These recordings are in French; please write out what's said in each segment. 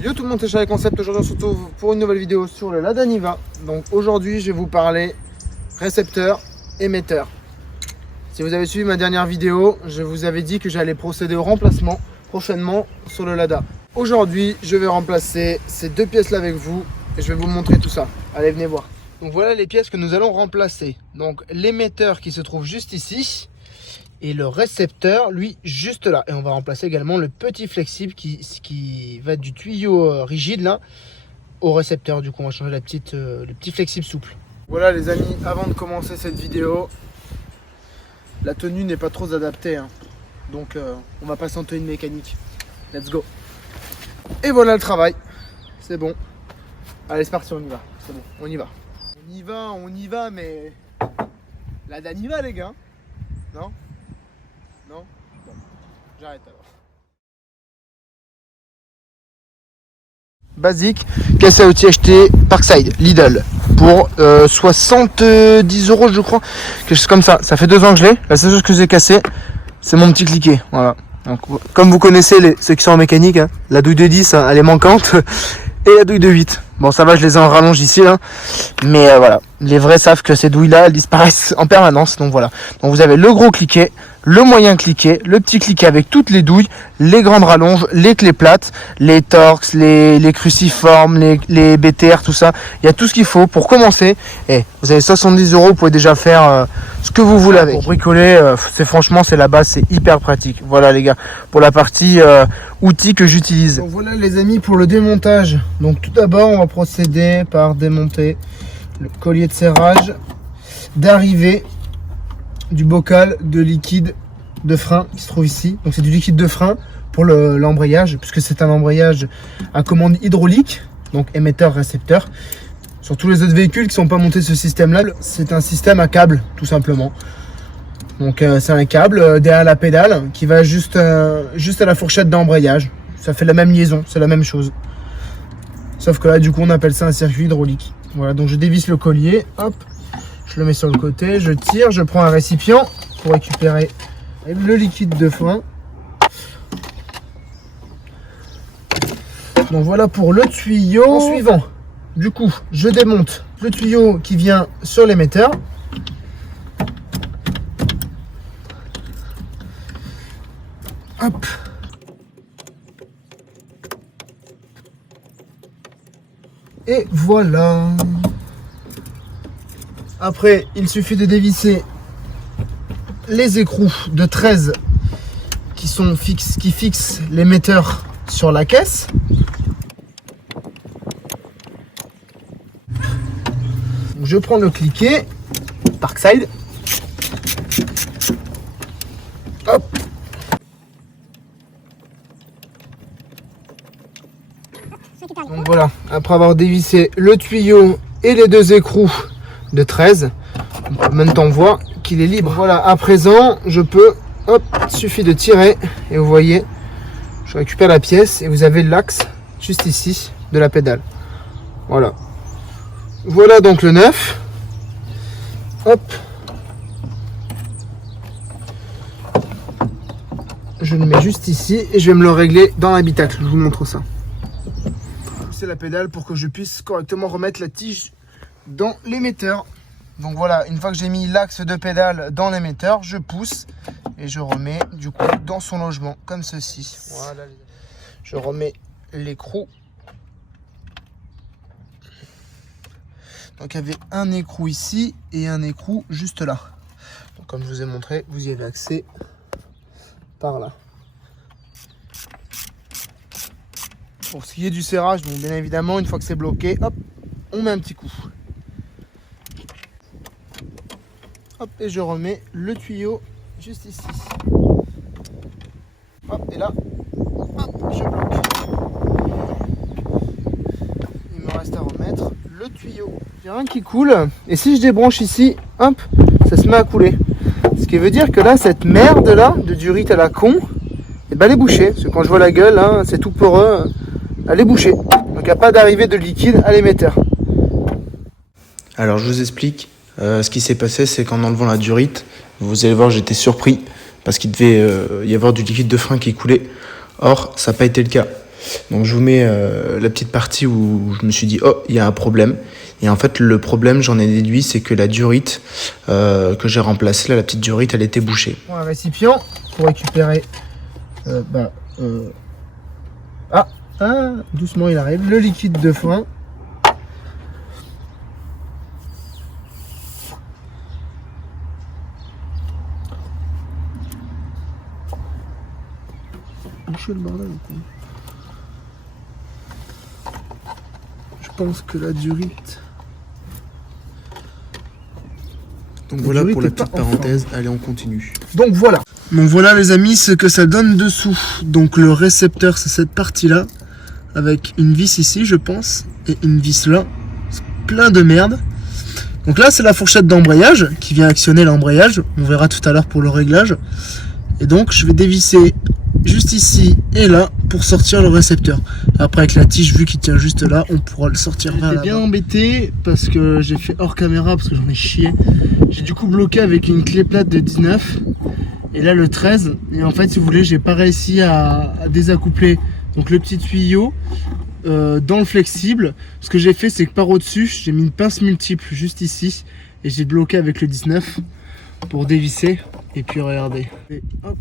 Yo tout le monde, c'est Charles Concept. Aujourd'hui on se retrouve pour une nouvelle vidéo sur le Lada Niva. Donc aujourd'hui je vais vous parler récepteur, émetteur. Si vous avez suivi ma dernière vidéo, je vous avais dit que j'allais procéder au remplacement prochainement sur le Lada. Aujourd'hui je vais remplacer ces deux pièces là avec vous et je vais vous montrer tout ça. Allez, venez voir. Donc voilà les pièces que nous allons remplacer. Donc l'émetteur qui se trouve juste ici et le récepteur lui juste là. Et on va remplacer également le petit flexible qui va du tuyau rigide là au récepteur. Du coup on va changer le petit flexible souple. Voilà les amis, avant de commencer cette vidéo, la tenue n'est pas trop adaptée hein. Donc on va passer en tenue mécanique. Let's go. Et voilà le travail, c'est bon. Allez c'est parti, on y va, c'est bon, on y va. On y va, mais la Daniva les gars. Non? Non? Bon, j'arrête alors. Basique, caisse à outils acheté Parkside, Lidl, pour 70 € je crois, quelque chose comme ça. Ça fait 2 ans que je l'ai. La seule chose que j'ai cassé, c'est mon petit cliquet. Voilà. Donc, comme vous connaissez ceux qui sont en mécanique, hein, la douille de 10, hein, elle est manquante, et la douille de 8. Bon, ça va, je les ai en rallonge ici, là. Mais voilà, les vrais savent que ces douilles-là, elles disparaissent en permanence. Donc voilà. Donc vous avez le gros cliquet, le moyen cliquet, le petit cliquet avec toutes les douilles, les grandes rallonges, les clés plates, les Torx, les cruciformes, les BTR, tout ça. Il y a tout ce qu'il faut pour commencer. Et vous avez 70 €, vous pouvez déjà faire ce que vous voulez avec. Pour bricoler, c'est la base, c'est hyper pratique. Voilà les gars, pour la partie outils que j'utilise. Donc voilà les amis pour le démontage. Donc tout d'abord, on va procéder par démonter le collier de serrage d'arrivée du bocal de liquide de frein qui se trouve ici. Donc c'est du liquide de frein pour l'embrayage, puisque c'est un embrayage à commande hydraulique, donc émetteur récepteur. Sur tous les autres véhicules qui ne sont pas montés ce système là, c'est un système à câble tout simplement. Donc c'est un câble derrière la pédale qui va juste à la fourchette d'embrayage. Ça fait la même liaison, c'est la même chose, sauf que là du coup on appelle ça un circuit hydraulique. Voilà, donc je dévisse le collier, hop, je le mets sur le côté, je tire, je prends un récipient pour récupérer le liquide de frein. Donc voilà pour le tuyau. Suivant, du coup, je démonte le tuyau qui vient sur l'émetteur. Hop. Et voilà. Après, il suffit de dévisser les écrous de 13 qui fixent l'émetteur sur la caisse. Donc, je prends le cliquet Parkside. Hop. Donc voilà, après avoir dévissé le tuyau et les deux écrous de 13, on peut maintenant voir qu'il est libre. Voilà, à présent je peux, hop, suffit de tirer et vous voyez, je récupère la pièce et vous avez l'axe juste ici de la pédale. Voilà, voilà donc le neuf. Hop, je le mets juste ici et je vais me le régler dans l'habitacle. Je vous montre ça. C'est la pédale pour que je puisse correctement remettre la tige dans l'émetteur. Donc voilà, une fois que j'ai mis l'axe de pédale dans l'émetteur, je pousse et je remets du coup dans son logement comme ceci. Voilà, je remets l'écrou. Donc il y avait un écrou ici et un écrou juste là. Donc comme je vous ai montré, vous y avez accès par là. Pour ce qui est du serrage, donc bien évidemment, une fois que c'est bloqué, hop, on met un petit coup. Hop, et je remets le tuyau juste ici. Hop, et là, hop, je bloque. Il me reste à remettre le tuyau. J'ai rien qui coule, et si je débranche ici, hop, ça se met à couler. Ce qui veut dire que là, cette merde là, de durite à la con, et ben elle est bouchée. Parce que quand je vois la gueule, hein, c'est tout poreux. Elle est bouchée, donc il n'y a pas d'arrivée de liquide à l'émetteur. Alors je vous explique, ce qui s'est passé, c'est qu'en enlevant la durite, vous allez voir, j'étais surpris parce qu'il devait y avoir du liquide de frein qui coulait. Or, ça n'a pas été le cas. Donc je vous mets la petite partie où je me suis dit, oh, il y a un problème. Et en fait, le problème, j'en ai déduit, c'est que la durite que j'ai remplacée, là, la petite durite, elle était bouchée. Un récipient pour récupérer... doucement il arrive, le liquide de foin. Boucher le bordel ou quoi? Je pense que la durite... Donc voilà pour la petite parenthèse, allez on continue. Donc voilà les amis ce que ça donne dessous. Donc le récepteur c'est cette partie là, avec une vis ici je pense, et une vis là, c'est plein de merde. Donc là c'est la fourchette d'embrayage qui vient actionner l'embrayage, on verra tout à l'heure pour le réglage. Et donc je vais dévisser juste ici et là pour sortir le récepteur. Après avec la tige, vu qu'il tient juste là, on pourra le sortir vers là-bas. J'étais bien embêté parce que j'ai fait hors caméra parce que j'en ai chié. J'ai du coup bloqué avec une clé plate de 19 et là le 13. Et en fait si vous voulez j'ai pas réussi à désaccoupler donc le petit tuyau dans le flexible. Ce que j'ai fait c'est que par au dessus j'ai mis une pince multiple juste ici et j'ai bloqué avec le 19 pour dévisser. Et puis regardez, et hop,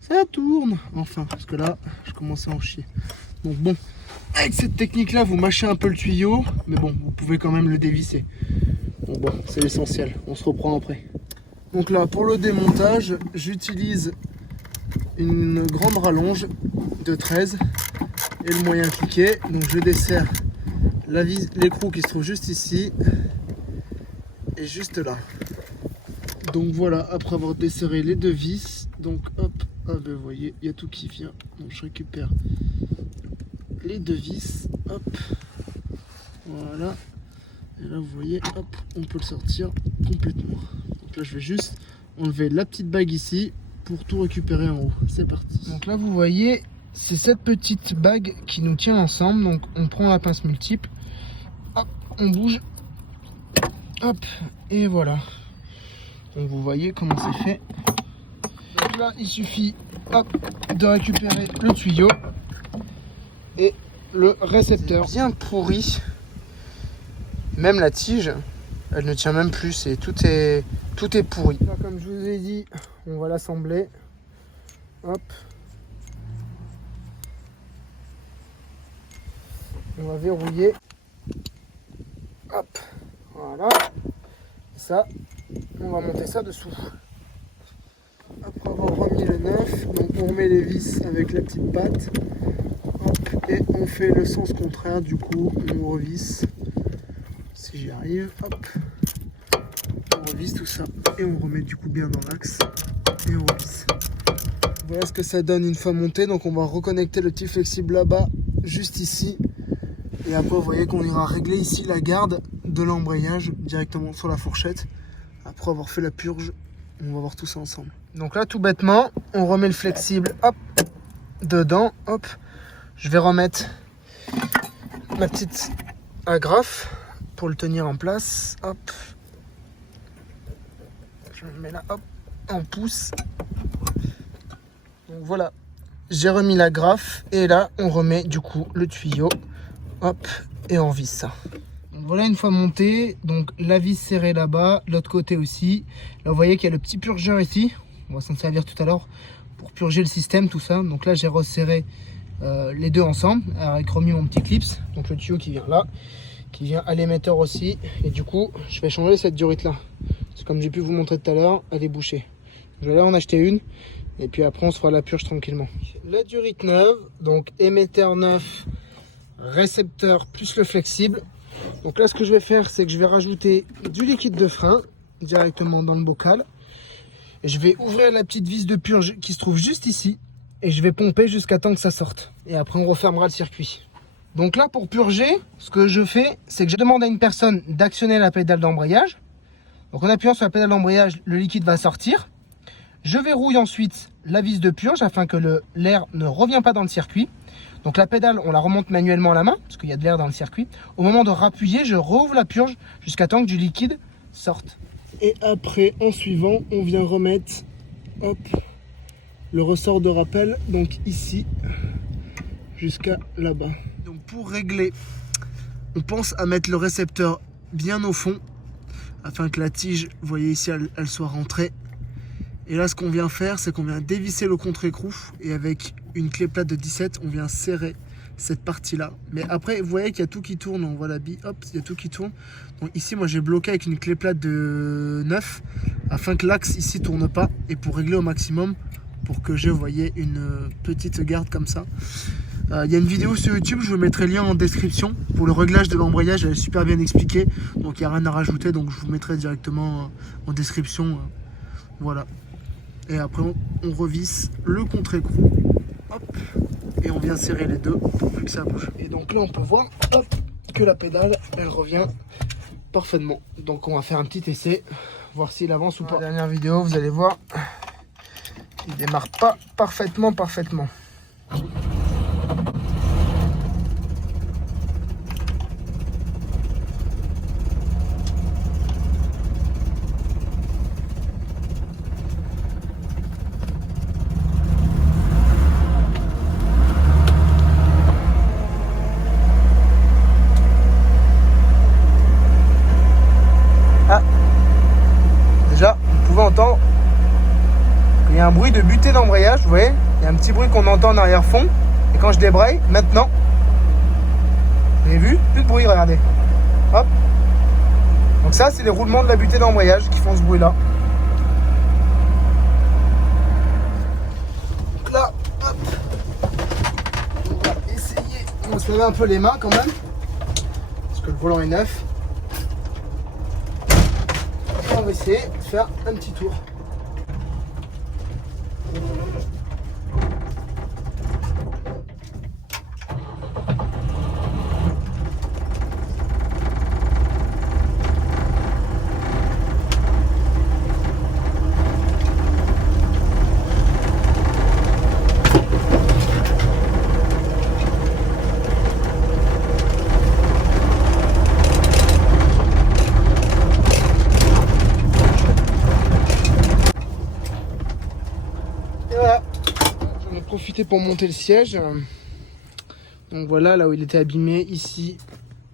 ça tourne enfin, parce que là je commençais à en chier. Donc bon, avec cette technique là vous mâchez un peu le tuyau, mais bon vous pouvez quand même le dévisser. Donc bon, c'est l'essentiel, on se reprend après. Donc là pour le démontage j'utilise une grande rallonge de 13 et le moyen cliquet. Donc je desserre l'écrou qui se trouve juste ici et juste là. Donc voilà, après avoir desserré les deux vis, donc hop, vous voyez, il y a tout qui vient. Donc je récupère les deux vis, hop, voilà. Et là vous voyez, hop, on peut le sortir complètement. Donc là je vais juste enlever la petite bague ici pour tout récupérer en haut. C'est parti. Donc là vous voyez, c'est cette petite bague qui nous tient ensemble. Donc on prend la pince multiple, hop, on bouge, hop, et voilà. Donc vous voyez comment c'est fait. Donc là il suffit hop, de récupérer le tuyau et le récepteur. Bien pourri. Même la tige, elle ne tient même plus et tout est pourri. Là, comme je vous ai dit, on va l'assembler. Hop. On va verrouiller. Hop. Voilà. Ça. On va monter ça dessous. Après avoir remis le neuf, donc on remet les vis avec la petite patte. Hop, et on fait le sens contraire, du coup on revisse. Si j'y arrive, hop. On revisse tout ça et on remet du coup bien dans l'axe. Et on revisse. Voilà ce que ça donne une fois monté. Donc on va reconnecter le petit flexible là-bas, juste ici. Et après vous voyez qu'on ira régler ici la garde de l'embrayage directement sur la fourchette. Après avoir fait la purge, on va voir tout ça ensemble. Donc là, tout bêtement, on remet le flexible, hop, dedans, hop. Je vais remettre ma petite agrafe pour le tenir en place, hop. Je me mets là, hop, en pouce. Donc voilà, j'ai remis l'agrafe et là, on remet du coup le tuyau, hop, et on visse ça. Voilà une fois monté, donc la vis serrée là-bas, l'autre côté aussi. Là vous voyez qu'il y a le petit purgeur ici, on va s'en servir tout à l'heure pour purger le système, tout ça. Donc là j'ai resserré les deux ensemble avec remis mon petit clips, donc le tuyau qui vient là, qui vient à l'émetteur aussi. Et du coup je vais changer cette durite là, parce que comme j'ai pu vous montrer tout à l'heure, elle est bouchée. Je vais aller en acheter une et puis après on se fera la purge tranquillement. La durite neuve, donc émetteur neuf, récepteur plus le flexible. Donc là ce que je vais faire c'est que je vais rajouter du liquide de frein directement dans le bocal et je vais ouvrir la petite vis de purge qui se trouve juste ici et je vais pomper jusqu'à temps que ça sorte et après on refermera le circuit. Donc là pour purger, ce que je fais c'est que je demande à une personne d'actionner la pédale d'embrayage. Donc en appuyant sur la pédale d'embrayage, le liquide va sortir. Je verrouille ensuite la vis de purge afin que l'air ne revienne pas dans le circuit. Donc la pédale, on la remonte manuellement à la main, parce qu'il y a de l'air dans le circuit. Au moment de rappuyer, je rouvre la purge jusqu'à temps que du liquide sorte. Et après, en suivant, on vient remettre hop, le ressort de rappel, donc ici. jusqu'à là-bas. Donc pour régler, on pense à mettre le récepteur bien au fond afin que la tige, vous voyez ici, elle soit rentrée. Et là, ce qu'on vient faire, c'est qu'on vient dévisser le contre-écrou et avec une clé plate de 17, on vient serrer cette partie-là. Mais après, vous voyez qu'il y a tout qui tourne. On voit la bille, hop, il y a tout qui tourne. Donc ici, moi, j'ai bloqué avec une clé plate de 9 afin que l'axe ici tourne pas et pour régler au maximum pour que j'ai, vous voyez, une petite garde comme ça. Il y a une vidéo sur YouTube, je vous mettrai le lien en description. Pour le réglage de l'embrayage, elle est super bien expliquée. Donc il n'y a rien à rajouter, donc je vous mettrai directement en description. Voilà. Et après on revisse le contre-écrou. Hop. Et on vient serrer les deux pour plus que ça bouge. Et donc là on peut voir, hop, que la pédale, elle revient parfaitement. Donc on va faire un petit essai, voir s'il avance ou pas. La dernière vidéo, vous allez voir, il démarre pas parfaitement. Déjà, vous pouvez entendre qu'il y a un bruit de butée d'embrayage, vous voyez. Il y a un petit bruit qu'on entend en arrière-fond. Et quand je débraye, maintenant, vous avez vu? Plus de bruit, regardez. Hop. Donc ça, c'est les roulements de la butée d'embrayage qui font ce bruit-là. Donc là, hop. On va essayer. On va se laver un peu les mains quand même. Parce que le volant est neuf. On va essayer de faire un petit tour. J'en ai profité pour monter le siège. Donc voilà, là où il était abîmé, ici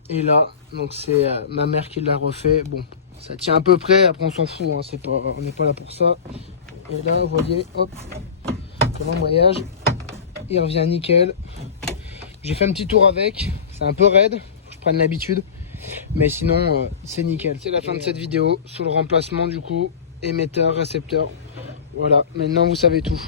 et là. Donc c'est ma mère qui l'a refait. Bon, ça tient à peu près, après on s'en fout, hein, on n'est pas là pour ça. Et là, vous voyez, hop, l'embrayage, il revient nickel. J'ai fait un petit tour avec, c'est un peu raide, faut que je prenne l'habitude. Mais sinon, c'est nickel. C'est la fin de cette vidéo, sur le remplacement du coup, émetteur, récepteur. Voilà, maintenant vous savez tout.